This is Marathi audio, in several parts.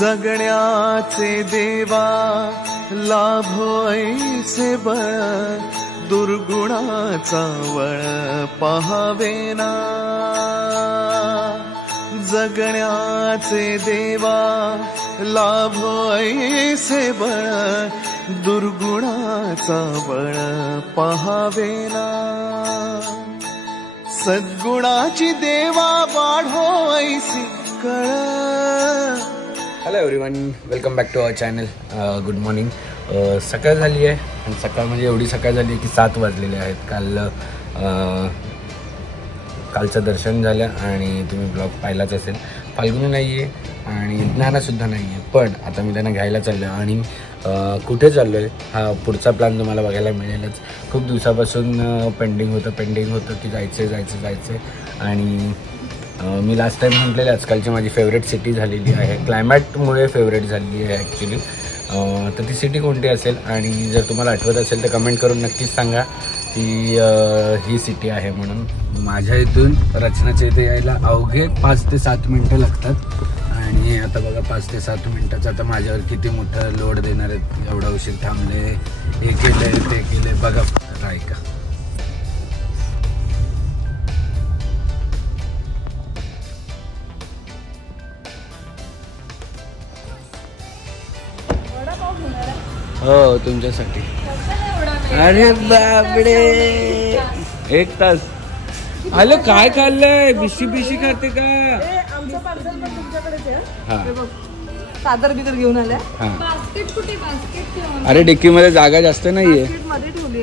जगण्याचे देवा लाभो ऐसे बळ, दुर्गुणाचा वळ पहावेना. जगण्याचे देवा लाभो ऐसे बळ, दुर्गुणाचा बळ पहावेना. सद्गुणाची देवा वाढो ऐसी कळ. Hello everyone, welcome back to our channel. Good morning. सकाळ झाली आहे आणि सकाळ म्हणजे एवढी सकाळ झाली आहे की 7 वाजलेले आहेत. कालचं दर्शन झालं आणि तुम्ही ब्लॉग पाहिलाच असेल. फाल्गुनी नाही आहे आणि ज्ञानासुद्धा नाही आहे, पण आता मी त्यांना घ्यायला चाललो आहे. आणि कुठे चाललो आहे हा पुढचा प्लॅन तुम्हाला बघायला मिळेलच. खूप दिवसापासून पेंडिंग होतं की जायचं. आणि मी लास्ट टाईम म्हटलेलं आजकालची माझी फेवरेट सिटी झालेली आहे. क्लायमॅटमुळे फेवरेट झालेली आहे ॲक्च्युली. तर ती सिटी कोणती असेल आणि जर तुम्हाला आठवत असेल तर कमेंट करून नक्कीच सांगा की ही सिटी आहे म्हणून. माझ्या इथून रचनाच्या इथे यायला अवघे 5 ते 7 मिनटं लागतात. आणि आता बघा 5 ते 7 मिनटाचा आता माझ्यावर किती मोठं लोड देणार आहेत. एवढा उशीर थांबले, हे केले ते केले. बघा ऐका. हो तुमच्यासाठी. अरे बापडे, 1 तास आलो. काय खाल्लंय? बिशी खाते का? आमचं पार्सल पण तुमच्याकडेच आहे. हा, सादर बिदर घेऊन आल्या. हा. बास्केट कुठे? बास्केट अरे डिक्की मध्ये जागा जास्त नाहीये. मध्ये ठेवली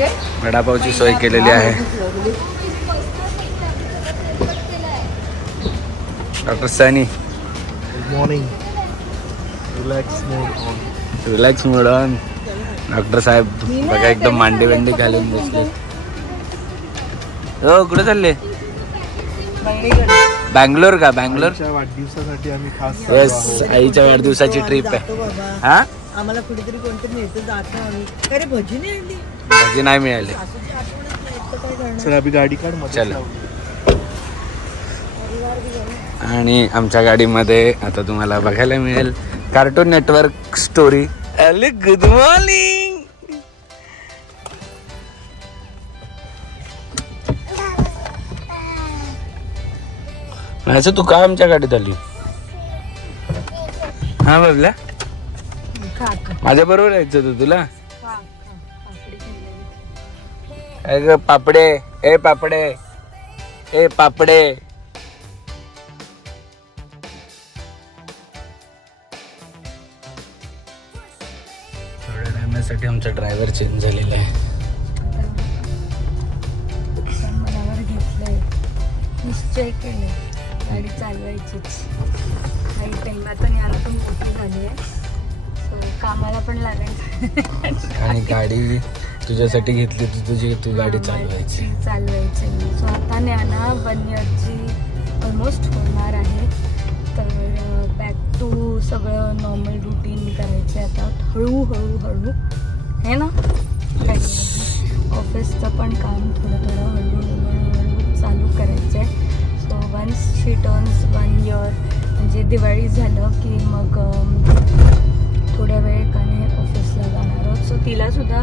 ये. वडापावची सोय केलेली आहे. Doctor Sunny. Good morning. Relax mode on. Doctor साहेब बघा एकदम मांडी वेंडी घालून बसले. हो कुठे चालले? बँगलोर का? बँगलोर वाढदिवसासाठी आम्ही खास. येस, आईच्या वाढदिवसाची ट्रिप आहे. हा, आम्हाला कुठेतरी कोणतरी नेतं जात नाही. अरे भजी नाही आणली. भजी नाही मिळाले. चला अभी गाडी काढ. चलो. आणि आमच्या गाडीमध्ये आता तुम्हाला बघायला मिळेल cartoon network story. Hello, good morning. असं तू का आमच्या गाडीत आली? हा बाबला, माझ्या बरोबर यायचं होतं तुला. अगं पापडे, ए पापडे, ए पापडे. थोड्या टायमासाठी आमचा ड्रायव्हर चेंज झालेला आहे. मनावर घेतलंय, निश्चय केलंय गाडी चालवायचीच. काही टाइमात आणि आता पण मोठी झाली आहे, सो कामाला पण लागायचं. आणि गाडी तुझ्यासाठी घेतली, तू गाडी चालवायची. सो आता ज्ञाना 1 इयरची ऑलमोस्ट होणार आहे. तर बॅक टू सगळं नॉर्मल रुटीन करायचं आता हळूहळू है ना. ऑफिसचं पण काम थोडं हळूहळू चालू करायचं आहे. सो वन्स शी टर्न्स 1 इयर म्हणजे दिवाळी झालं की मग थोड्या वेळाने ऑफिसला जाणार आहोत. सो तिलासुद्धा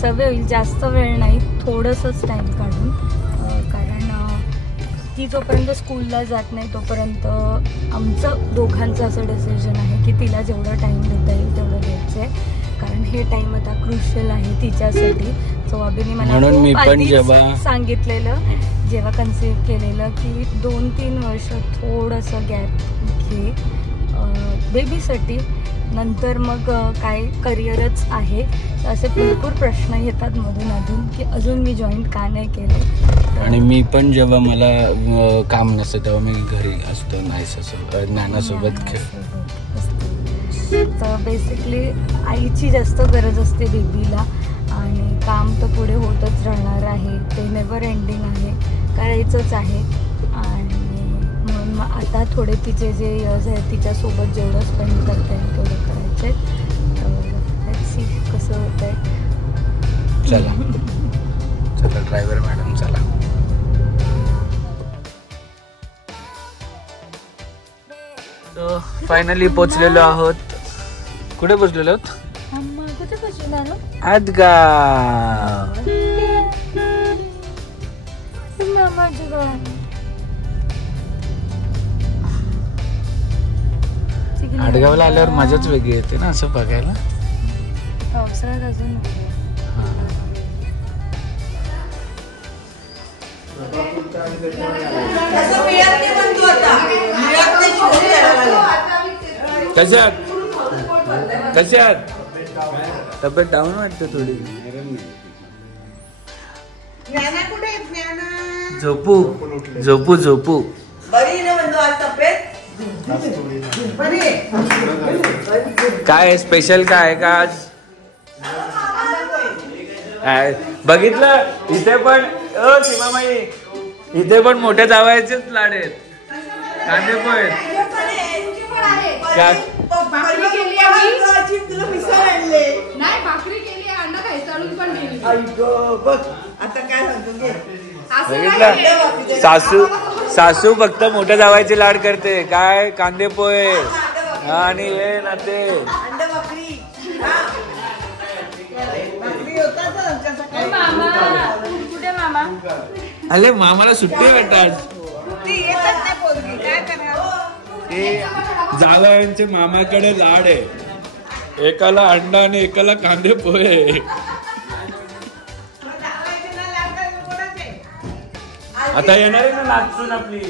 सवय होईल. जास्त वेळ नाही, थोडंसंच टाईम काढून. कारण ती जोपर्यंत स्कूलला जात नाही तोपर्यंत आमचं दोघांचं असं डिसिजन आहे की तिला जेवढं टाईम देता येईल तेवढं द्यायचं आहे. कारण हे टाईम आता क्रुशियल आहे तिच्यासाठी. सो अभिने मला सांगितलेलं जेव्हा कन्सिव्ह केलेलं की 2-3 वर्ष थोडंसं गॅप घे बेबीसाठी, नंतर मग काय करिअरच आहे. असे भरपूर प्रश्न येतात मधून की अजून मी जॉईन का नाही केले. आणि मी पण जेव्हा मला काम नसतं तेव्हा मी घरी असतो, नाहीसोबत ज्ञानासोबत तर बेसिकली आईची जास्त गरज असते बेबीला. आणि काम तर पुढे होतच राहणार आहे, ते नेवर एंडिंग आहे, करायचंच आहे. आणि म्हणून मग आता थोडे तिचे जे इयर्स आहेत तिच्यासोबत जेवढं स्पेंड करता येईल तेवढं करायचं आहे. सी कसं होत आहे. चला ड्रायव्हर मॅडम चला. फायनली पोचलेलो आहोत. कुठे पोचलेलो आहोत? कुठे पोचलेलो आलो? आदगाव. आडगावला आल्यावर मजाच वेगळी येते ना असं बघायला. पावसाळ्यात अजून कशात कशात तब्येत डाऊन वाटते थोडी. झोपू झोपू झोपू. काय स्पेशल काय का आज? बघितलं इथे पण सीमामाई इथे पण मोठ्या जावयाचेच लाड आहेत. कांदे पोहे सासू सासू फक्त मोठ्या जावायचे लाड करते. काय कांदे पोहे आणि हे ना ते अरे मामाला सुट्टी वाटतात. जावयांचे मामाकडे लाड आहे. एकाला अंडा आणि एकाला कांदे पोहे. आता येणार आहे ना नाचून आपली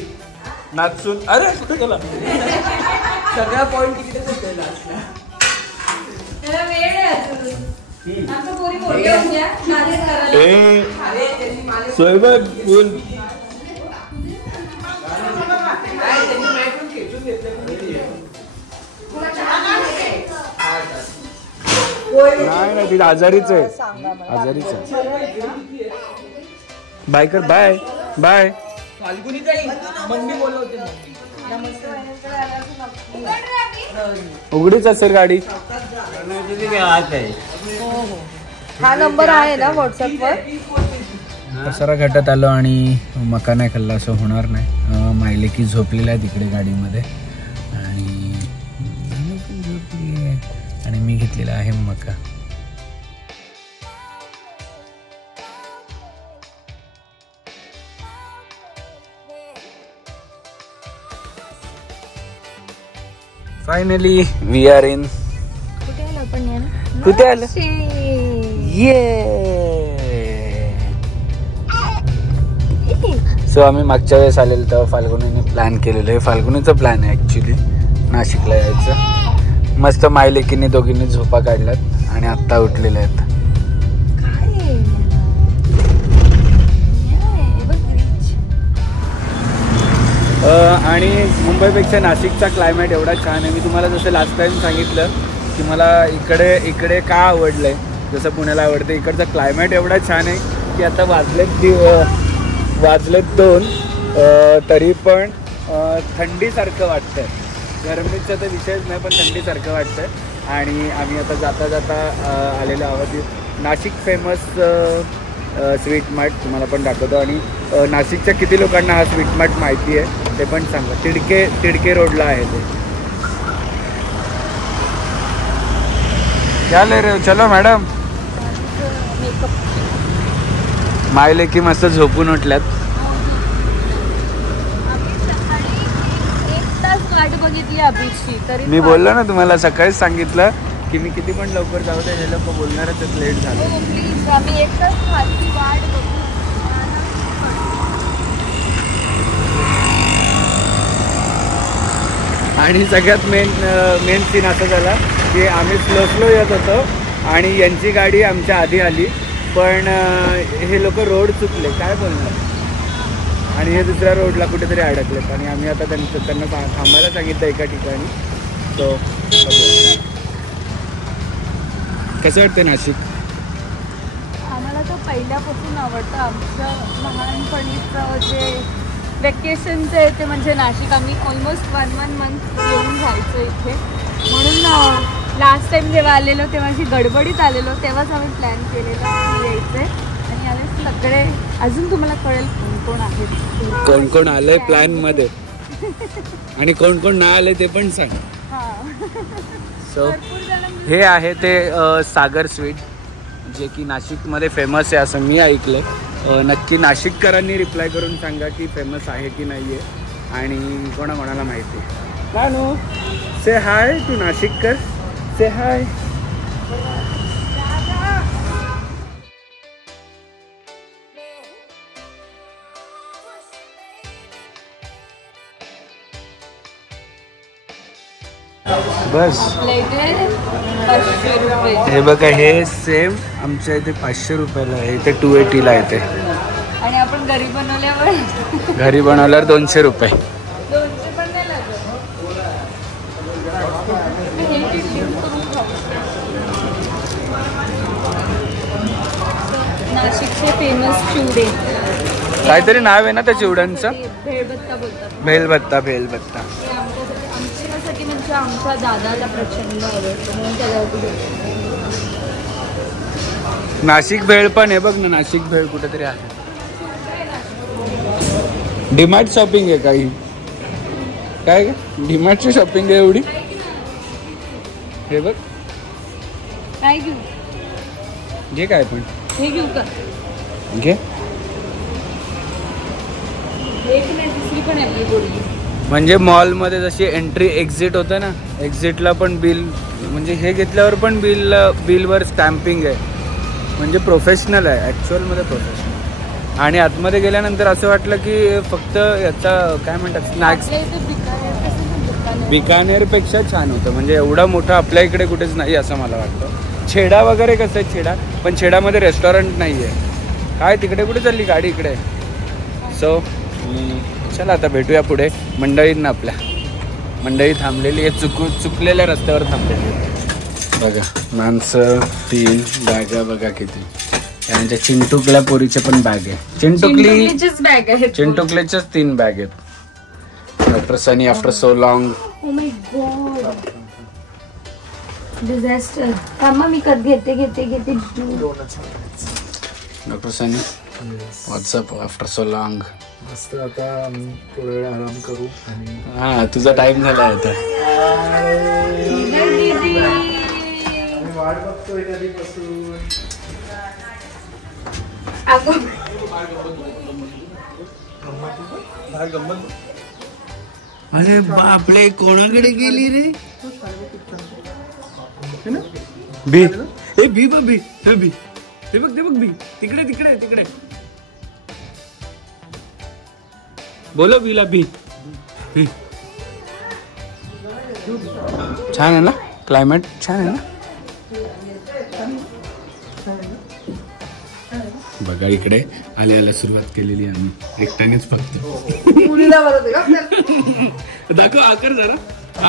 नाचून. अरे कुठे गेला सगळा पॉइंट तिकडे स्वयंपाक बोल. नाही ना ती आजारीच आहे. आजारीच आहे. बाय कर. Bye bye. उघडीच असेल गाडी. हा नंबर आहे ना व्हॉट्सअपवर. पसारा घाटात आलो आणि मका नाही खाल्ला असं होणार नाही. मायले की झोपलेला आहे तिकडे गाडीमध्ये आणि मी घेतलेला आहे मका. Finally we are in. कुठे आलो आपण? कुठे आलो? सो आम्ही मागच्या वेळेस आलेलो तेव्हा फाल्गुनीने प्लॅन केलेलं आहे. फाल्गुनीचा प्लॅन आहे ॲक्च्युली नाशिकला यायचं. मस्त मायलेकीने दोघींनी झोपा काढल्यात आणि आत्ता उठलेल्या आहेत. आणि मुंबईपेक्षा नाशिकचा क्लायमेट एवढा छान आहे. मी तुम्हाला जसं लास्ट टाइम सांगितलं की मला इकडे का आवडलं आहे, जसं पुण्याला आवडतं. इकडचा क्लायमेट एवढा छान आहे की आता वाजलेत 2 तरी पण थंडीसारखं वाटतं आहे. गरमीचा तर विषयच नाही, पण थंडीसारखं वाटतं आहे. आणि आम्ही आता जाता जाता आलेलो आहोत नाशिक फेमस स्वीट मार्ट. तुम्हाला पण दाखवतो. आणि नाशिकच्या किती लोकांना हा स्वीट मार्ट माहिती आहे ते पण सांगा. तिडके रोडला आहे ते. चाले रे चलो मॅडम. मायले की मस्त झोपून उठल्यात. मी बोललो ना तुम्हाला सकाळीच सांगितलं की मी किती पण लवकर जाऊ दे, हे लोक बोलणारच लेट झालं. आणि सगळ्यात मेन सीन असा झाला की आम्ही स्लो येत होतो आणि यांची गाडी आमच्या आधी आली, पण हे लोक रोड चुकले. काय बोलणार. आणि हे दुसऱ्या रोडला कुठेतरी अडकलेत आणि आम्ही आता त्यांना थांबायला सांगितलं एका ठिकाणी. सो कसं वाटतं नाशिक? आम्हाला तर पहिल्यापासून आवडतं. आमचं लहानपणीचं जे वेकेशनचं आहे ते म्हणजे नाशिक. आम्ही ऑलमोस्ट 1 मंथ येऊन जायचो इथे. म्हणून लास्ट टाइम जेव्हा आलेलो तेव्हा अशी गडबडीत आलेलो, तेव्हाच आम्ही प्लॅन केलेला की यायचं आहे. आणि आले सगळे. अजून तुम्हाला कळेल कोण कोण आहेत, कोण कोण आलंय प्लॅनमध्ये. आणि कोण कोण नाही आले ते पण सांग. सो हे आहे ते सागर स्वीट, जे की नाशिकमध्ये फेमस आहे असं मी ऐकलं. नक्की नाशिककरांनी रिप्लाय करून सांगा की फेमस आहे की नाही आहे आणि कोणाकोणाला माहिती आहे. नानू से हाय टू नाशिककर, से हाय. बस हे बघा, हे सेम आमच्या इथे 500 रुपयाला आहे, इथे 280ला येते. आणि आपण घरी बनवल्यावर घरी बनवल्यावर 200 रुपये. 200 पण नाही लागत. नाशिकचे फेमस चिवडे, काहीतरी नाव आहे ना त्या चिवड्यांचं, भेळबत्ता बोलतात. भेलबत्ता. भेलबत्ता आमच्यासाठी म्हणजे आमच्या दादाला प्रचंड आवडतं म्हणून त्याला. नाशिक भेळ पण आहे बघ ना, नाशिक भेळ कुठेतरी आहे. डीमार्ट शॉपिंग आहे काही, काय डीमार्टची शॉपिंग आहे एवढी. हे बघ, काय घेऊ? घे काय पण, हे घेऊ का? घे. एक नाही, दुसरी पण आहे आपली गोळी. म्हणजे मॉलमध्ये जशी एंट्री एक्झिट होतं ना, एक्झिटला पण बिल, म्हणजे हे घेतल्यावर पण बिलवर स्टॅम्पिंग आहे. म्हणजे प्रोफेशनल आहे, ॲक्च्युअलमध्ये प्रोफेशनल. आणि आतमध्ये गेल्यानंतर असं वाटलं की फक्त याचा काय म्हणतात स्नॅक्स, बिकानेरपेक्षा छान होतं. म्हणजे एवढा मोठा आपल्या इकडे कुठेच नाही असं मला वाटतं. छेडा वगैरे कसं आहे छेडा, पण छेडामध्ये रेस्टॉरंट नाही आहे. काय तिकडे कुठे चालली गाडी इकडे. सो चला आता भेटूया पुढे मंडळींना. आपल्या मंडळी थांबलेली आहे, चुकलेल्या रस्त्यावर थांबलेली आहे. बघा माणसं, 3 बॅगा बघा किती. त्यांच्या चिंटुकल्या पोरीचे पण बॅग आहे. चिंटुकलीचीच बॅग आहे, चिंटुकलेच्याच 3 बॅग आहेत. Doctor Sunny after so long. Oh my God, disaster. थांबा मी घेते. डॉक्टर सनी व्हॉट्सअप आफ्टर सो लॉंग. मस्त. आता थोडा वेळ आराम करू. हा तुझा टाइम झाला आता. वाट बघतोय कधीपासून. अरे बापरे, कोणाकडे गेली रे? बी, ए बी बी, हे बी, ते बघ बी, तिकडे. बोलो बीला बी. छान आहे ना क्लायमेट, छान आहे ना. बघा इकडे आल्याला सुरुवात केलेली आम्ही एकट्यानेच फक्त. दाखव आकर जरा,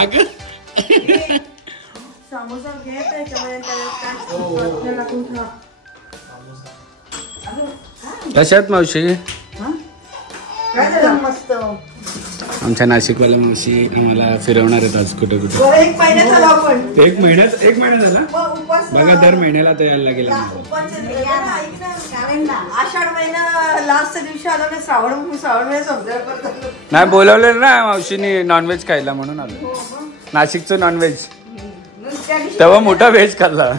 आकर. कशात मावशी? मस्त. आमच्या नाशिकवाल्या मावशी आम्हाला फिरवणार आहेत आज कुठे. एक महिन्यात झाला आपण. एक महिना झाला बघा. दर महिन्याला तर यायला लागेल. आषाढ महिना लास्टच्या दिवशी आलो ना, श्रावण महिना संपल्यावर नाही बोलवलेलं ना मावशीने नॉनव्हेज खायला म्हणून आलो. नाशिकचं नॉनव्हेज. तेव्हा मोठा व्हेज खाल्ला.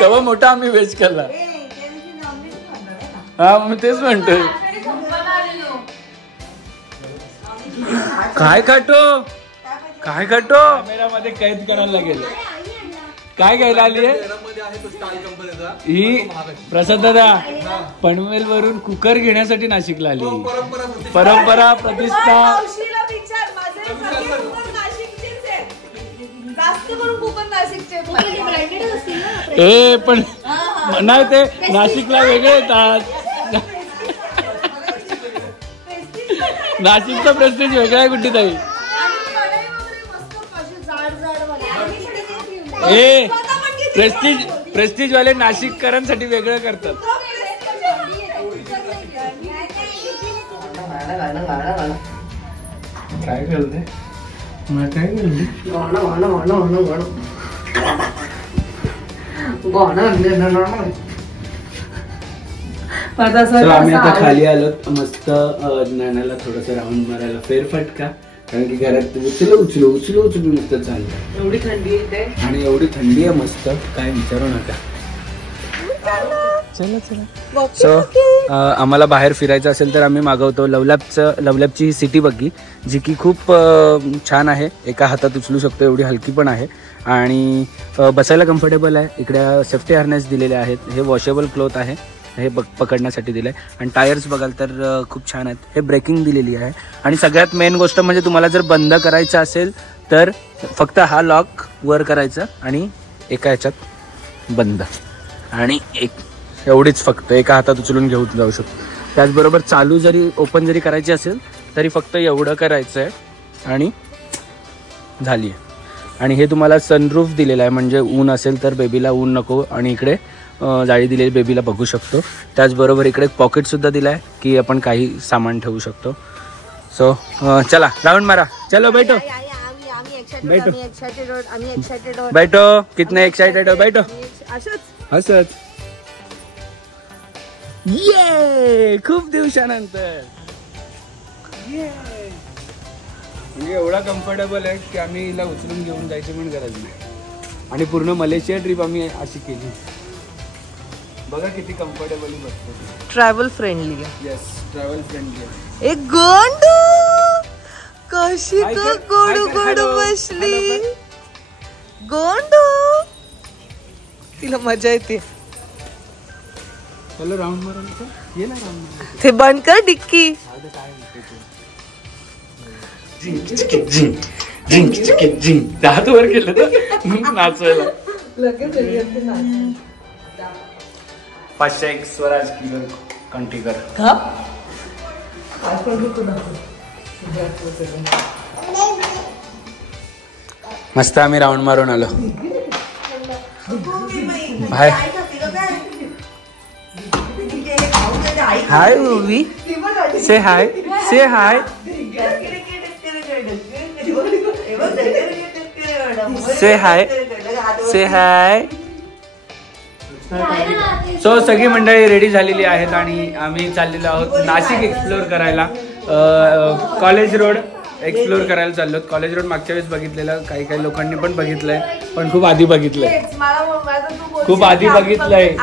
तेव्हा मोठा आम्ही व्हेज खाल्ला. हा मी तेच म्हणतोय. काय खातो कॅमेरामध्ये कैद करायला लागेल. काय घ्यायला आली आहे ही? प्रसाद दादा पनवेल वरून कुकर घेण्यासाठी नाशिकला आली. परंपरा प्रतिष्ठा. ए पण नाही, ते नाशिकला वेगळे येतात. नाशिकचा प्रेस्टिज वेगळा आहे कुठे ताई. ए प्रेस्टिज वाले नाशिककरांसाठी वेगळं करतात. काय करते आम्ही आता खाली आलो मस्त नानाला थोडस राऊंड मारायला फेरफटका, कारण की घरात उचलू नुसतं चाललं. एवढी थंडी येते आणि एवढी थंडी आहे मस्त, काय विचारू नका. चला सो आम्हाला बाहेर फिरायचं असेल तर आम्ही मागवतो लवलॅबची ही सिटी बग्गी, जी की खूप छान आहे. एका हातात उचलू शकतो, एवढी हलकी पण आहे आणि बसायला कम्फर्टेबल आहे. इकडे सेफ्टी हार्नेस दिलेले आहेत. हे वॉशेबल क्लॉथ आहे, हे पकडण्यासाठी दिलं आहे. आणि टायर्स बघाल तर खूप छान आहेत. हे ब्रेकिंग दिलेली आहे. आणि सगळ्यात मेन गोष्ट म्हणजे तुम्हाला जर बंद करायचं असेल तर फक्त हा लॉक वर करायचा आणि एका ह्याच्यात बंद, आणि एवढीच फक्त एका हातात उचलून घेऊन जाऊ शकतो. त्याचबरोबर चालू जरी ओपन जरी करायची असेल तरी फक्त एवढं करायचं आहे आणि झाली आहे. आणि हे तुम्हाला सनरूफ दिलेलं आहे, म्हणजे ऊन असेल तर बेबीला ऊन नको, आणि इकडे जाळी दिलेली बेबीला बघू शकतो. त्याचबरोबर इकडे पॉकेटसुद्धा दिलं आहे की आपण काही सामान ठेवू शकतो. सो चला राऊंड मारा, चलो बैठो बैठो, कितने एक्साइटेड हो, बैठो असंच. ये खूप दिवसानंतर म्हणजे एवढा कम्फर्टेबल आहे की आम्ही हिला उचलून घेऊन जायची पण गरज नाही. आणि पूर्ण मलेशिया ट्रिप आम्ही अशी केली. बघा किती कम्फर्टेबली बसतो. ट्रॅव्हल फ्रेंडली आहे. येस, ट्रॅव्हल फ्रेंडली आहे. एक गोंडू कशी गोडू बसली. गोंडू तिला मजा येते. चलो राऊंड मारायला, ये ना राऊंड मारायला. ते बंद कर डिक्की. हात वर केलं तर नाचवायला. 501 स्वराज किलर कंठीकर. मस्त आम्ही राऊंड मारून आलो. हाय हाय मूवी, से हाय, से हाय, से हाय, से हाय. सो सगळी मंडळी रेडी झालेली आहेत आणि आम्ही चाललेलो आहोत नाशिक एक्सप्लोअर करायला. कॉलेज रोड एक्सप्लोअर करायला चाललो. कॉलेज रोड मागच्या वेळेस बघितलेलं, काही लोकांनी पण बघितलंय, पण खूप आधी बघितलंय. खूप आधी बघितलंय.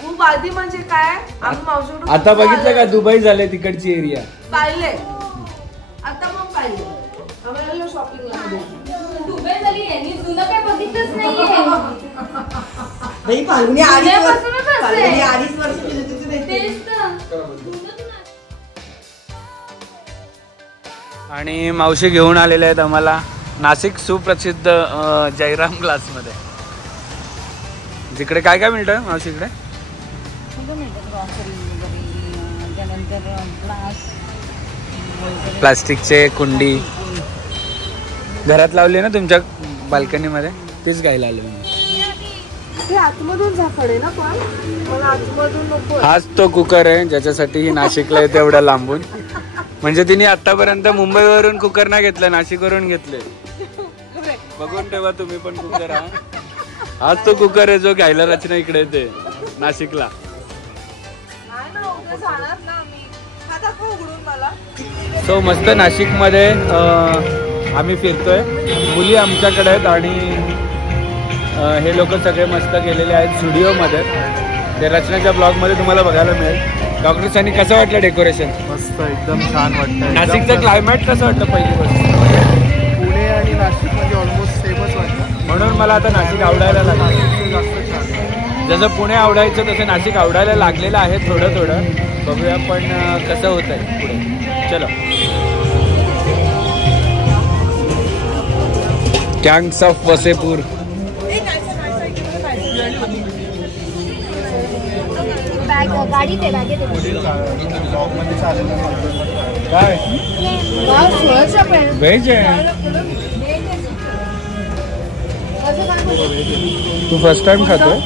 खूप आधी म्हणजे काय, आता बघितलं का दुबई झाले तिकडची एरिया पाहिले. आता मग पाहिले आम्हाला शॉपिंगला दुबई झाली आहे, मी जुनं काय बघितलंच नाहीये. नाही फाल्गुनी अडीच वर्ष आणि मावशी घेऊन आलेले आहेत आम्हाला नाशिक सुप्रसिद्ध जयराम ग्लासमध्ये. जिकडे काय काय मिळतं मावशी इकडे? प्लास्टिकचे कुंडी घरात लावली ना तुमच्या बाल्कनीमध्ये, तेच घ्यायला आलो मी. आतमधून झाकड आहे ना, पण मला आतमधून नको. हाच तो कुकर आहे ज्याच्यासाठी ही नाशिकला येते एवढ्या लांबून. म्हणजे तिने आतापर्यंत मुंबईवरून कुकर नाही घेतलं, नाशिकवरून घेतले. बघून ठेवा तुम्ही पण कुकर. हाच तो कुकर आहे जो घ्यायला रचना इकडे येते नाशिकला. सो मस्त नाशिकमध्ये आम्ही फिरतोय. मुली आमच्याकडे आहेत आणि हे लोक सगळे मस्त गेलेले आहेत स्टुडिओमध्ये. ते रचनाच्या ब्लॉगमध्ये तुम्हाला बघायला मिळेल. डॉक्टर सनी कसं वाटलं डेकोरेशन? मस्त, एकदम छान वाटतं. नाशिकचं क्लायमेट कसं वाटतं? पहिली गोष्ट पुणे आणि नाशिक म्हणजे ऑलमोस्ट सेमच वाटतं, म्हणून मला आता नाशिक आवडायला लागलं. जास्त छान. जसं पुणे आवडायचं तसं नाशिक आवडायला लागलेलं आहे थोडं थोडं. बघूया पण कसं होत आहे पुढे. चलो. Gangs of Wasseypur. काय व्हेज आहे? तू फर्स्ट टाइम खातोय?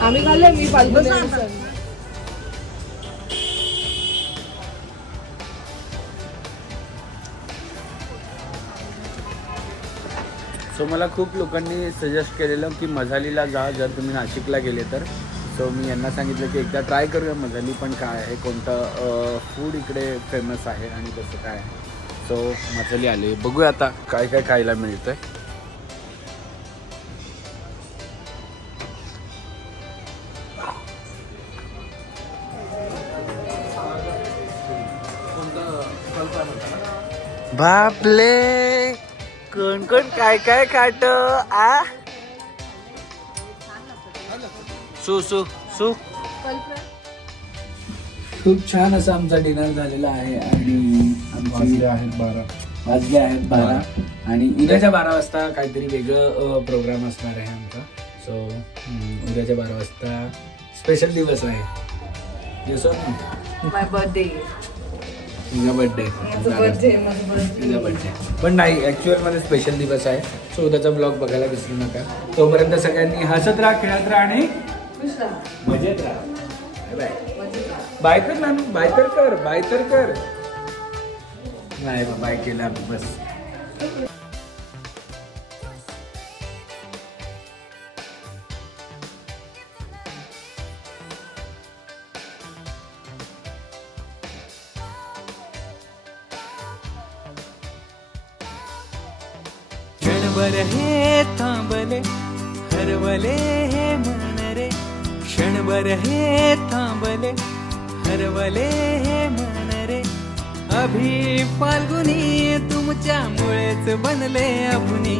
आम्ही खाल्लं. मी फाल्गुनी. सो मला खूप लोकांनी सजेस्ट केलेलं की मजालीला जा जर तुम्ही नाशिकला गेले तर. सो मी यांना सांगितलं की एकदा ट्राय करूया मजाली पण काय आहे, कोणतं फूड इकडे फेमस आहे आणि कसं काय आहे. सो मजाली आले, बघूया आता काय काय खायला मिळतंय. बापले, कोण कोण काय काय खात आ. सू सू सू खूप छान असं आमचा डिनर झालेला आहे आणि वाजले आहेत 12. वाजले आहेत 12 आणि उद्याच्या 12 वाजता काहीतरी वेगळं प्रोग्राम असणार आहे आमचा. सो उद्याच्या 12 वाजता स्पेशल दिवस आहे. माय बर्थडे. तुझा बर्थडे तुझा बर्थडे पण नाही, ऍक्च्युअल मध्ये स्पेशल दिवस आहे. सो उद्याचा ब्लॉग बघायला विसरू नका. तोपर्यंत सगळ्यांनी हसत राहा, खेळत राहा आणि मजेत राहा. बाय बाय कर नानू, बाय तर कर, बाय तर कर. नाही बाय केला बस. क्षणभर हे थांबले हरवले हे मन रे, क्षणभर हे थांबले हरवले हे मन रे. अभि फाल्गुनी तुमच्यामुळेच बनले अभुनी,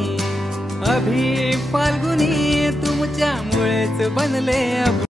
अभि फाल्गुनी तुमच्यामुळेच बनले अभुनी.